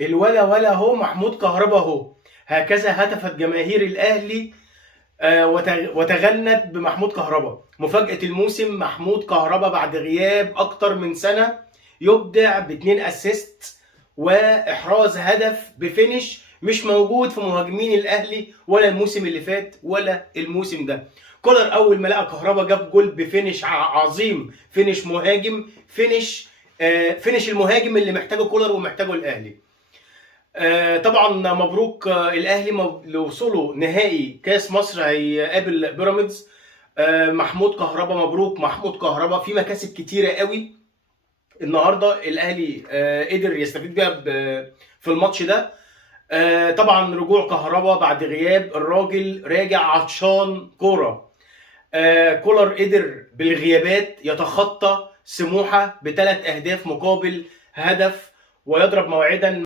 ولا اهو محمود كهربا اهو. هكذا هتفت جماهير الاهلي وتغنت بمحمود كهربا. مفاجأة الموسم محمود كهربا بعد غياب اكتر من سنة يبدع باتنين اسيست واحراز هدف بفينش مش موجود في مهاجمين الاهلي ولا الموسم اللي فات ولا الموسم ده. كولر اول ما لقى كهربا جاب جول بفينش عظيم، فينش مهاجم، فينش المهاجم اللي محتاجه كولر ومحتاجه الاهلي. طبعا مبروك الاهلي لوصوله نهائي كاس مصر، هيقابل بيراميدز. محمود كهربا مبروك، محمود كهربا في مكاسب كتيره قوي النهارده الاهلي قدر يستفيد بيها في الماتش ده. طبعا رجوع كهربا بعد غياب، الراجل راجع عطشان كوره. كولر قدر بالغيابات يتخطى سموحه ب3 أهداف مقابل هدف ويضرب موعدا